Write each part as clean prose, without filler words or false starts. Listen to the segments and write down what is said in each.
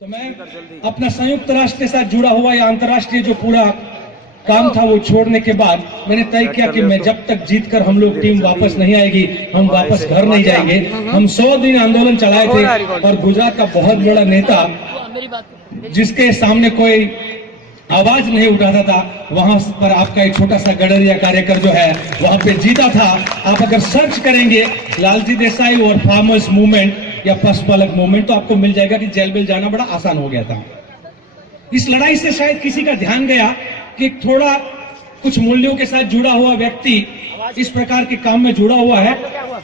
तो मैं अपना संयुक्त राष्ट्र के साथ जुड़ा हुआ या अंतर्राष्ट्रीय जो पूरा काम था वो छोड़ने के बाद मैंने तय किया कि मैं जब तक जीतकर हम लोग टीम वापस नहीं आएगी, हम वापस घर नहीं जाएंगे। हम 100 दिन आंदोलन चलाए थे और गुजरात का बहुत बड़ा नेता जिसके सामने कोई आवाज नहीं उठाता था, वहां पर आपका एक छोटा सा गडरिया कार्यकर जो है वहां पे जीता था। आप अगर सर्च करेंगे लालजी देसाई और फार्मर्स मूवमेंट या पशुपालक मूवमेंट तो आपको मिल जाएगा कि जेल बिल जाना बड़ा आसान हो गया था। इस लड़ाई से शायद किसी का ध्यान गया कि थोड़ा कुछ मूल्यों के साथ जुड़ा हुआ व्यक्ति इस प्रकार के काम में जुड़ा हुआ है,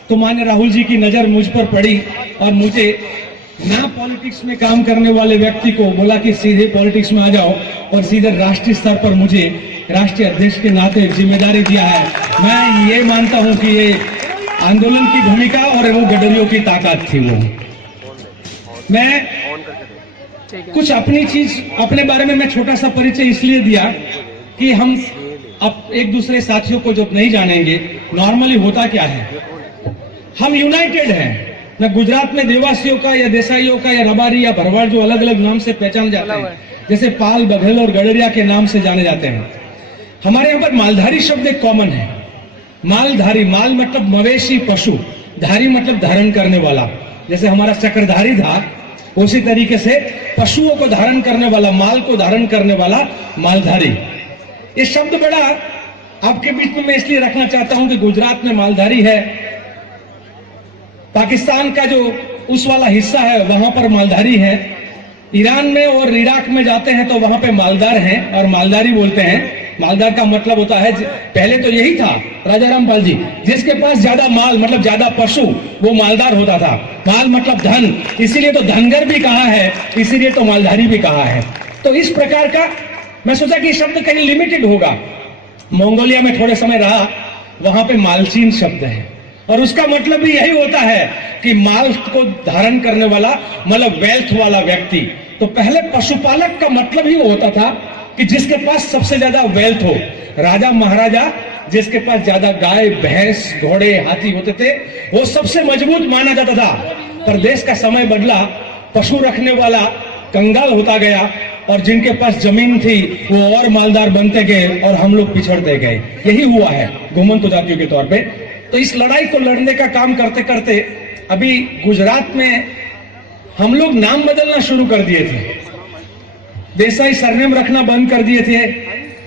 तो मान्य राहुल जी की नजर मुझ पर पड़ी और मुझे ना पॉलिटिक्स में काम करने वाले व्यक्ति को बोला कि सीधे पॉलिटिक्स में आ जाओ और सीधे राष्ट्रीय स्तर पर मुझे राष्ट्रीय अध्यक्ष के नाते जिम्मेदारी दिया है। मैं ये मानता हूं कि ये आंदोलन की भूमिका और वो गडरियों की ताकत थी। वो मैं कुछ अपनी चीज अपने बारे में मैं छोटा सा परिचय इसलिए दिया कि हम अब एक दूसरे साथियों को जब नहीं जानेंगे नॉर्मली होता क्या है, हम यूनाइटेड हैं। न गुजरात में देवासियों का या देसाइयों का या रबारी या भरवाड़ जो अलग अलग नाम से पहचाने जाते हैं, जैसे पाल, बघेल और गडरिया के नाम से जाने जाते हैं, हमारे यहाँ पर मालधारी शब्द एक कॉमन है। मालधारी, माल मतलब मवेशी पशु, धारी मतलब धारण करने वाला। जैसे हमारा चक्रधारी था उसी तरीके से पशुओं को धारण करने वाला, माल को धारण करने वाला मालधारी। ये शब्द बड़ा आपके बीच में मैं इसलिए रखना चाहता हूं कि गुजरात में मालधारी है, पाकिस्तान का जो उस वाला हिस्सा है वहां पर मालधारी है, ईरान में और इराक में जाते हैं तो वहां पे मालदार हैं और मालदारी बोलते हैं। मालदार का मतलब होता है, पहले तो यही था राजा रामपाल जी, जिसके पास ज्यादा माल मतलब ज्यादा पशु वो मालदार होता था। माल मतलब धन, इसीलिए तो धनगर भी कहा है, इसीलिए तो मालधारी भी कहा है। तो इस प्रकार का मैं सोचा कि शब्द कहीं लिमिटेड होगा। मंगोलिया में थोड़े समय रहा, वहां पे मालचीन शब्द है और उसका मतलब भी यही होता है कि माल को धारण करने वाला मतलब वेल्थ वाला व्यक्ति। तो पहले पशुपालक का मतलब ही वो होता था कि जिसके पास सबसे ज्यादा वेल्थ हो। राजा महाराजा जिसके पास ज्यादा गाय, भैंस, घोड़े, हाथी होते थे वो सबसे मजबूत माना जाता था। पर देश का समय बदला, पशु रखने वाला कंगाल होता गया और जिनके पास जमीन थी वो और मालदार बनते गए और हम लोग पिछड़ते गए। यही हुआ है घुमंतु जातियों के तौर पे। तो इस लड़ाई को लड़ने का काम करते करते अभी गुजरात में हम लोग नाम बदलना शुरू कर दिए थे। देसाई सरनेम रखना बंद कर दिए थे,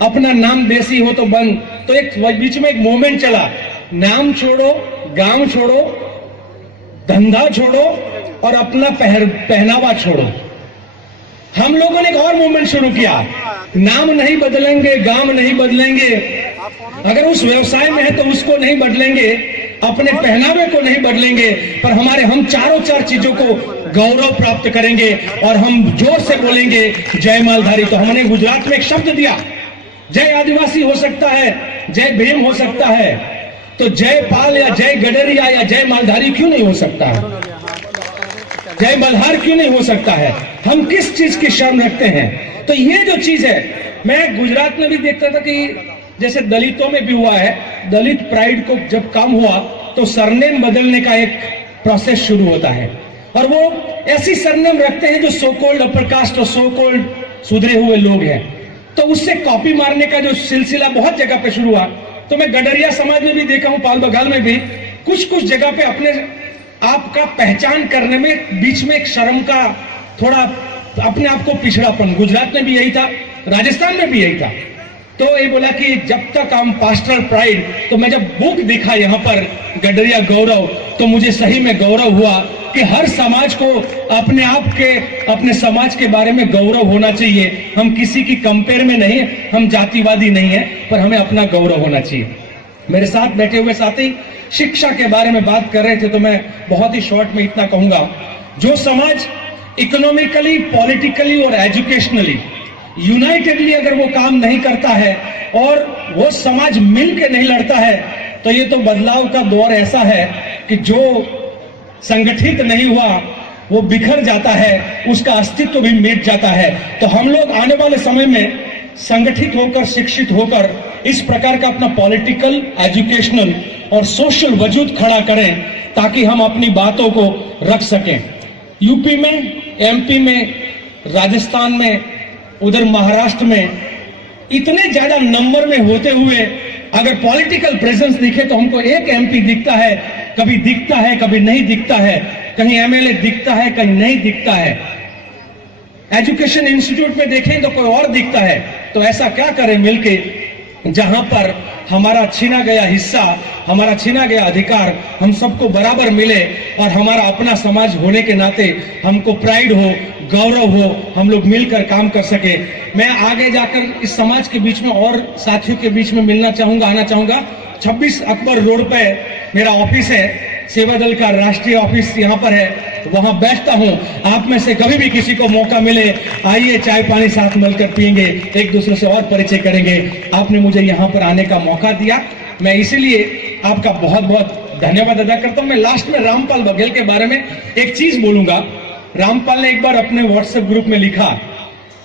अपना नाम देसी हो तो बंद। तो एक बीच में एक मूवमेंट चला, नाम छोड़ो, गांव छोड़ो, धंधा छोड़ो और अपना पहनावा छोड़ो। हम लोगों ने एक और मूवमेंट शुरू किया, नाम नहीं बदलेंगे, गांव नहीं बदलेंगे, अगर उस व्यवसाय में है तो उसको नहीं बदलेंगे, अपने पहनावे को नहीं बदलेंगे, पर हम चारों चार चीजों को गौरव प्राप्त करेंगे और हम जोर से बोलेंगे जय मालधारी। तो हमने गुजरात में एक शब्द दिया, जय आदिवासी हो सकता है, जय भीम हो सकता है, तो जय पाल या जय गडरिया या जय मालधारी क्यों नहीं हो सकता है? जय मल्हार क्यों नहीं हो सकता है? हम किस चीज की शर्म रखते हैं? तो ये जो चीज है, मैं गुजरात में भी देखता था कि जैसे दलितों में भी हुआ है, दलित प्राइड को जब काम हुआ तो सरनेम बदलने का एक प्रोसेस शुरू होता है और वो ऐसी सरनेम रखते हैं जो सो कॉल्ड अपर कास्ट और सो कॉल्ड सुधरे हुए लोग हैं। तो उससे कॉपी मारने का जो सिलसिला बहुत जगह पे शुरू हुआ। तो मैं गडरिया समाज में भी देखा हूं, पाल बघाल में भी कुछ जगह पे अपने आप का पहचान करने में बीच में एक शर्म का थोड़ा अपने आप को पिछड़ापन। गुजरात में भी यही था, राजस्थान में भी यही था। तो ये बोला कि जब तक हम पास्टरल प्राइड, तो मैं जब बुक देखा यहाँ पर गडरिया गौरव, तो मुझे सही में गौरव हुआ कि हर समाज को अपने आप के, अपने समाज के बारे में गौरव होना चाहिए। हम किसी की कंपेयर में नहीं, हम जातिवादी नहीं है, पर हमें अपना गौरव होना चाहिए। मेरे साथ बैठे हुए साथी शिक्षा के बारे में बात कर रहे थे, तो मैं बहुत ही शॉर्ट में इतना कहूंगा, जो समाज इकोनॉमिकली, पॉलिटिकली और एजुकेशनली यूनाइटेडली अगर वो काम नहीं करता है और वो समाज मिल के नहीं लड़ता है, तो ये तो बदलाव का दौर ऐसा है कि जो संगठित नहीं हुआ वो बिखर जाता है, उसका अस्तित्व भी मिट जाता है। तो हम लोग आने वाले समय में संगठित होकर, शिक्षित होकर इस प्रकार का अपना पॉलिटिकल, एजुकेशनल और सोशल वजूद खड़ा करें ताकि हम अपनी बातों को रख सकें। यूपी में, एमपी में राजस्थान में, उधर महाराष्ट्र में इतने ज्यादा नंबर में होते हुए अगर पॉलिटिकल प्रेजेंस दिखे तो हमको एक एमपी दिखता है, कभी नहीं दिखता है, कहीं एमएलए दिखता है, कहीं नहीं दिखता है। एजुकेशन इंस्टीट्यूट में देखें तो कोई और दिखता है। तो ऐसा क्या करें मिलके, जहां पर हमारा छीना गया हिस्सा, हमारा छीना गया अधिकार हम सबको बराबर मिले और हमारा अपना समाज होने के नाते हमको प्राइड हो, गौरव हो, हम लोग मिलकर काम कर सके। मैं आगे जाकर इस समाज के बीच में और साथियों के बीच में मिलना चाहूंगा, आना चाहूंगा। 26 अकबर रोड पे मेरा ऑफिस है, सेवा दल का राष्ट्रीय ऑफिस यहाँ पर है, वहां बैठता हूं। आप में से कभी भी किसी को मौका मिले, आइए चाय पानी साथ मिलकर पियेंगे, एक दूसरे से और परिचय करेंगे। आपने मुझे यहाँ पर आने का मौका दिया, मैं इसीलिए आपका बहुत बहुत धन्यवाद अदा करता हूं। मैं लास्ट में रामपाल बघेल के बारे में एक चीज बोलूंगा। रामपाल ने एक बार अपने व्हाट्सएप ग्रुप में लिखा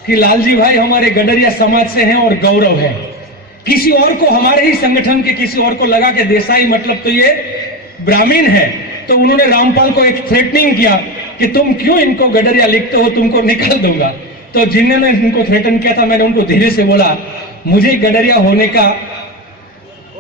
कि लालजी भाई हमारे गडरिया समाज से हैं और गौरव है। किसी और को, हमारे ही संगठन के किसी और को लगा कि देसाई मतलब तो ये ब्राह्मण है, तो उन्होंने रामपाल को एक थ्रेटनिंग किया कि तुम क्यों इनको गडरिया लिखते हो, तुमको निकाल दूंगा। तो जिन्होंने इनको थ्रेटन किया था, मैंने उनको धीरे से बोला मुझे गडरिया होने का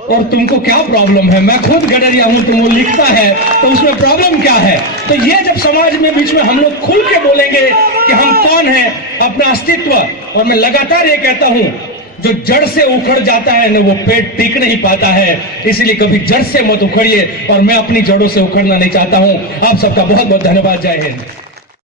और तुमको क्या प्रॉब्लम है, मैं खुद गडरिया हूं, तुम वो लिखता है तो उसमें प्रॉब्लम क्या है। तो ये जब समाज में बीच में हम लोग खुल के बोलेंगे कि हम कौन है, अपना अस्तित्व, और मैं लगातार ये कहता हूं जो जड़ से उखड़ जाता है ना वो पेड़ टिक नहीं पाता है, इसलिए कभी जड़ से मत उखड़िए, और मैं अपनी जड़ों से उखड़ना नहीं चाहता हूं। आप सबका बहुत बहुत धन्यवाद। जय हिंद।